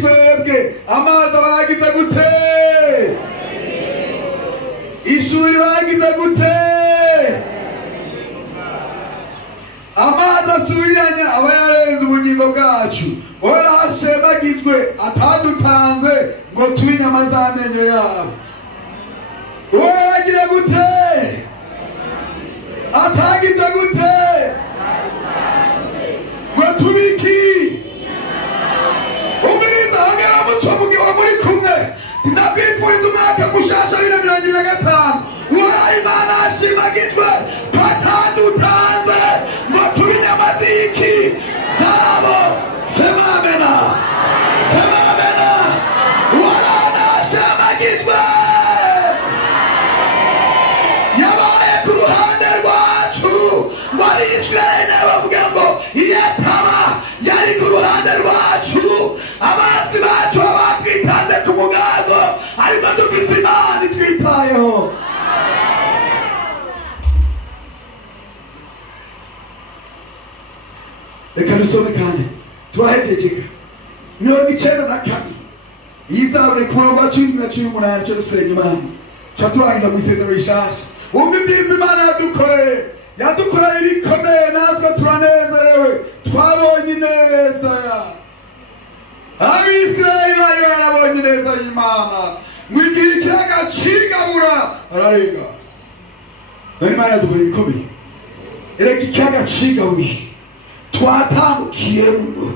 twebwe amazi abagize gute ishuri bagize gute amazi asubiranya aba yarenze ubugingo bwacu wowe hashemagijwe atadutanze ngo tube inyama z'amenyo yabo wowe yagira gute atagize gute ngo tubiki umiriza hagera muco mugihe muri kumwe ndabwifuriza umwaka mushasha 2025 wowe Imana ashimagijwe atadutanze ngo tube inyama z'iki zabo sema amena warana ashimagijwe yabaye ku ruhande rwacu muri Israeli bavuga ngo yataba yari ku ruhande rwacu abasi bacu abakwitanze ku mugago ariko dufite Imana twitayeho reka dusome kandi turahejejeka 94 yizabure ku murongo wa 18 cyo dusenya Imana cyaturangiza mu isezerano rishasha umwe ibyiza Imana yadukoreye ibikomeye natwe turanezerewe twabonye neza Abisirayeli bari barabonye neza y'Imana ngo igihe ikiyaga cigabura ararenga Imana yadukoreye ibikomeye erega ikiyaga cigabuye twatambukiyemo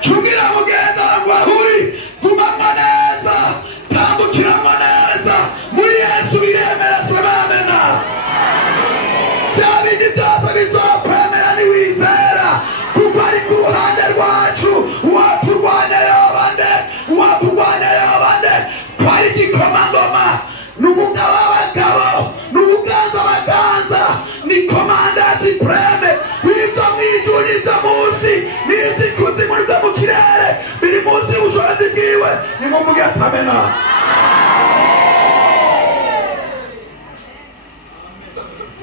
cungira mugenda ngo ahuri gumamo neza tambukiramo neza muri Yesu biremera semamena byabindi byose bizokwemera niwizera kuko ari ku ruhande rwacu uwaturwanya yobande kwari igikomangoma n'umugabo w'abagabo n'ubuganza abaganza ni komanda supreme wizo mw'ijuru nizo munsi nizo ikuzimu nizo mu kirere biri munsi y'ubushobozi bwiwe nimuvuge atamena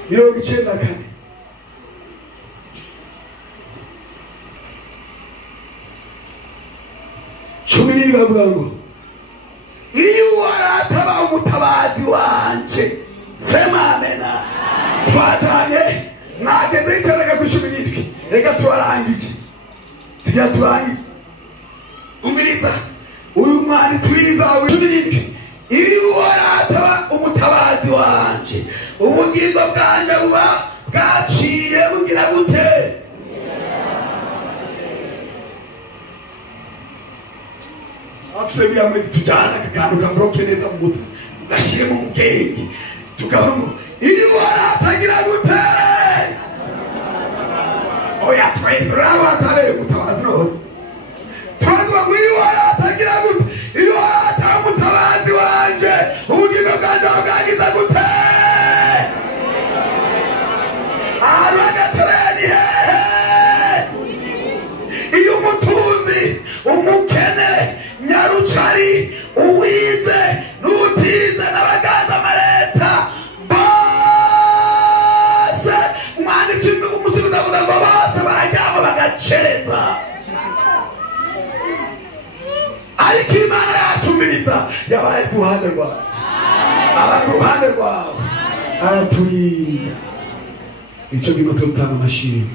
mirongo icyenda na kane cumi n'irindwi bavuga ngo iyo warataba umutabazi wanje sema amena twatanye mwageze icyaraga ku 17 reka turangije umiriza uyu mwani twiza wa 17 iyo warataba umutabazi wanje ubugingo bwanje buba bwaciye bugira gute afse muri tujana kagano kabroke neza mu mutwe ugashire mu bwenge tukavamo iyo waratagira gute oya twese rabatare mutabazi none twagwa ngo iyo waratagira gute iyo waratagira mutabazi wanje ubugingo bwanje bwagize gute aragatoreni hehe iyo umutunzi umukene nyarucari uwize n'utize n'abaganda amaleta bose umwanditsi umusizi avuga ngo bose barajyamo bagacereza ariko Imana yatumiriza yabaye ku ruhande rwawe aba ku ruhande rwawe araturinda icyo gima tutanga amashimwe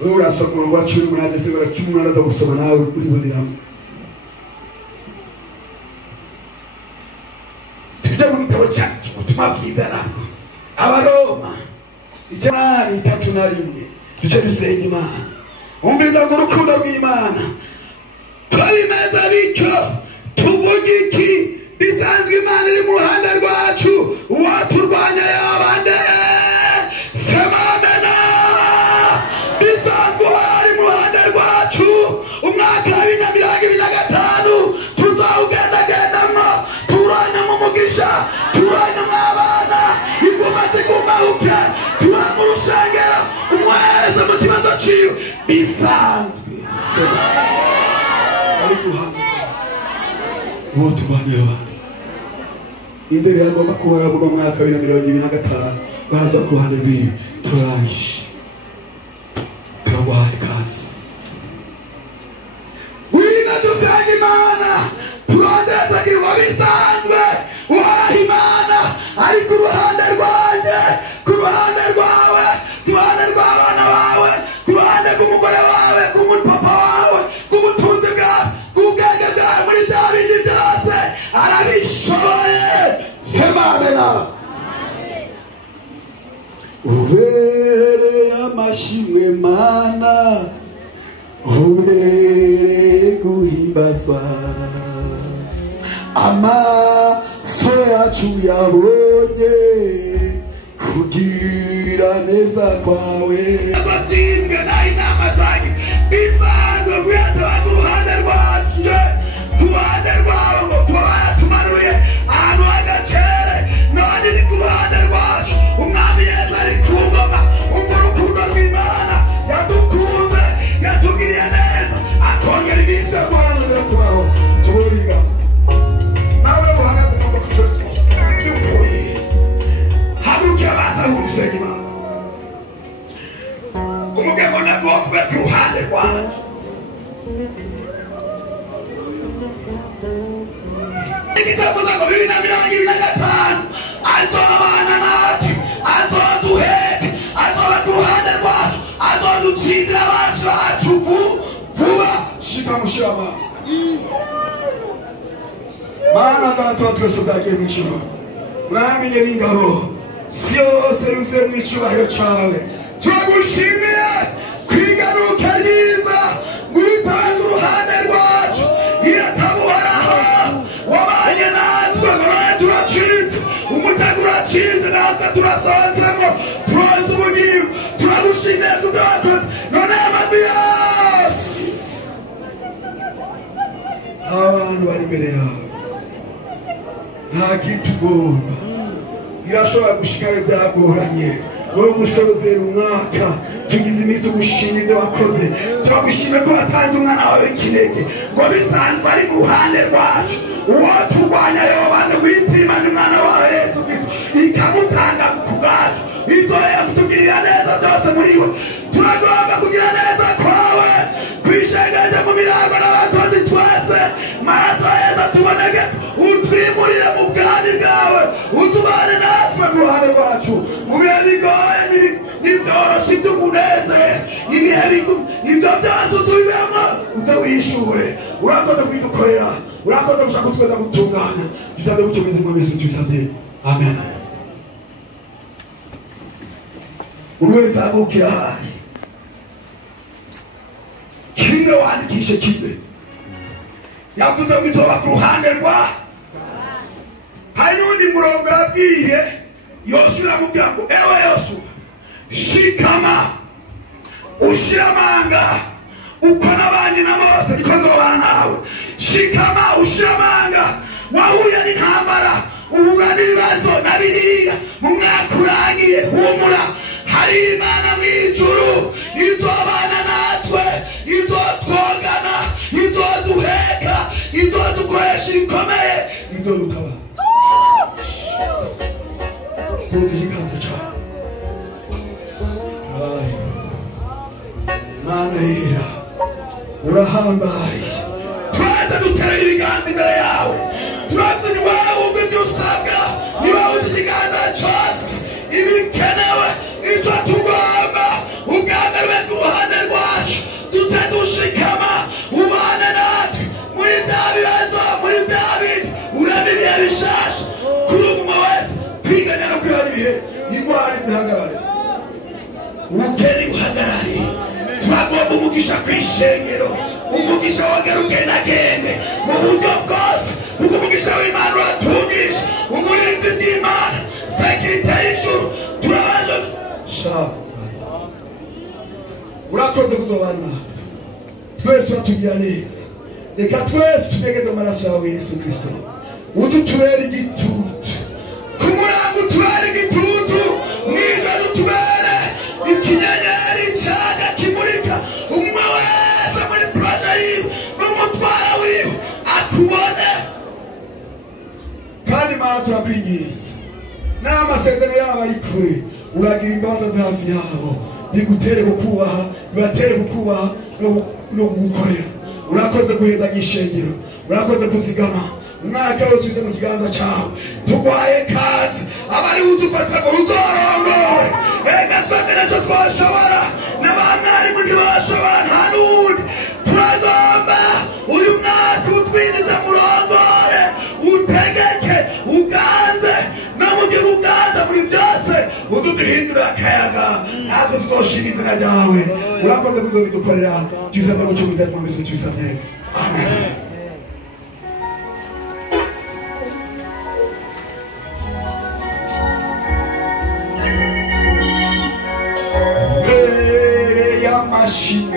wewe urasoma umurongo wa 18 sebera 18 aza gusoma nawe uri boniramo tujya mu gitabo cyacu ubutumwa bwiza nabwo Abaroma 9:31 tujye dusenga Imana umviriza ngo urukundo rw'Imana twabimeza bityo tuvuga iki bisanzwe Imana iri mu ruhande rwacu uwaturwanya yabande sema amena bisanzwe ari mu ruhande rwacu umwaka wa 2025 tuzawugendagendamo turanya mu mugisha turanya mu abana iguma zigumabuke turanya mu rusengero umweze mu kibazo ciwe bisanzwe ari guhanga uwo turwanya yabande imbere yagomba kuhora mu mwaka wa 2025 baza ku ruhande rw'iyi turangije turabaye kazi wina dusanga turondezagirwa bisanzwe uhaha Imana ari ku ruhande rwanjye, ku ruhande rwawe, ku ruhande rw'abana bawe, ku ruhande rw'umugore wawe, rw'umupapa wawe, rw'ubutunzi bwawe, rw'ubwenge bwawe, muri bya bindi byose arabishoboye. Sema amena. Ubereye amashimwe Mana, ubereye guhimbazwa, amaso yacu yabonye kugira neza kwawe. Abatimbwe na inama zanjye bisanzwe kuyataba ku ruhande rwanje, ku ruhande rwawe ngo kuba baratumanuye ahantu h'agacere, none ni ku ruhande rwacu. Umwami Yesu ari ku ngoma, umva urukundo rw'Imana yadukunze, yatugiriye neza, atongera iminsi yo guharanira kubaho. Tuburiga nawe uhagaze mu bwoko bwose by'ukuri, hagurukiye abazahunze Imana umugabo nagombe ku ruhande rwanjye. Ikizavuza ngo 2025 azobana natwe, azoduheka, azoba ku ruhande rwacu, azodutsindira abansi bacu vuba. Shika mushirama Mana data twese bwagiye mu ijuru, mwami nyir'ingabo, si yose yuzuye mu icyubahiro cyawe. Turagushimiye kwigaruka ryiza guhitanga uruhande rwacu, iratabuhoraho wabanye natwe, none turacitse, umutego uracitse, natwe turasohotsemo, turonse ubugingo. Turagushimiye kubyo wakoze, none amatwi yose abantu bari imbere yawe nta kitugomba, birashobora gushikara byagoranye wowe gusozera umwaka. Tugize iminsi gushima ibyo wakoze, turagushime ko watanze umwana wawe w'ikinege ngo bisanzwe ari mu ruhande rwacu. Uwo turwanya yobanda guhitimana umwana wawe Yesu Kristo, ikamutanga ku bwacu, izoya kutugirira neza byose muri we. Turagomba kugira neza kwawe kwishengeje mu mirango n'abakozi twese. Maraso ya Yesu tuboneke, utwimurire mu bwami bwawe, utubane natwe mu ruhande rwacu mu bihe bigoye n'ibyoroshye by'umunezero, ibihe ibyo byose utubibemo uze wishure. Urakoze kwidukorera, urakoze gushaka utweza gutungana. Bisabye gutyo mu izina Yesu tubisabye, amen. Buri wese abukira ahari, kimwe wandikishe kimwe. Yavuze ngo itoba ku ruhande rwa, hari n'undi murongo yabwiye Yosuwa aramubwira ngo ewe Yosuwa, shikama ushire amanga uko n'abandi na Mose niko nzobana nawe. Shikama ushire amanga, wahuye n'intambara, uhura n'ibibazo na biriya mu mwaka urangiye, humura, hari Imana mu ijuru izobana natwe, izotwogana, izoduheka, izodukoresha ibikomeye, izodutabara. Kuzi ikiganza cyawe Mana yera, urahambaye. Twese dutereye ibiganza imbere yawe, turazi ni wowe wumva ibyo usabwa, ni wowe uzi ikiganza cyose ibikenewe, icyo tugomba. Ubwami bwe ku ruhande rwacu, dute dushikama, ubane natwe muri bya bibazo, muri bya bindi, urebe ibihe bishasha kuri umwe wese, kwiganya no kwihana ibihe, indwara zihagarare, ubukene buhagarare. Turagomba umugisha ku ishengero, umugisha wongera ugendagende mu buryo bwose, kuko umugisha w'Imana uratugisha, umurinzi bw'Imana, sekirite y'ijuru. Turabaje urakoze kuzobana natwe, twese uratugira neza. Reka twese tutegeze amaraso yawe Yesu Kristo, ututubera igitutu ku murango, utubera igitutu mw'ijoro, utubere ikinyenyeri cyaga kimurika, umwe wese muri puraje yiwe n'umutwara wiwe akubone. Kandi Mana turakwinginze, n'amasezerano yabo ari kure, uragira imbabazi hafi yabo, bigutere kukubaha, bibatere kukubaha no kugukorera. urakoze guheza gishengero, urakoze kuzigama umwaka wose uze mu kiganza cyawe. Tuguhaye kazi abari udufata ngo uzorongore, ega twebwe ntacyo twashobora n'abamwarimu ntibashobora nta n'uwundi. Turagomba uyu mwaka utwinjize murongore, utegeke, uganze no mu gihe uganza muri byose ududuhindurira akayaga, natwe tuzoshima izina ryawe. Urakoze kuzobidukorera, tubisabye ngo cyo mwiza twameze tubisabye. Amen. Mashina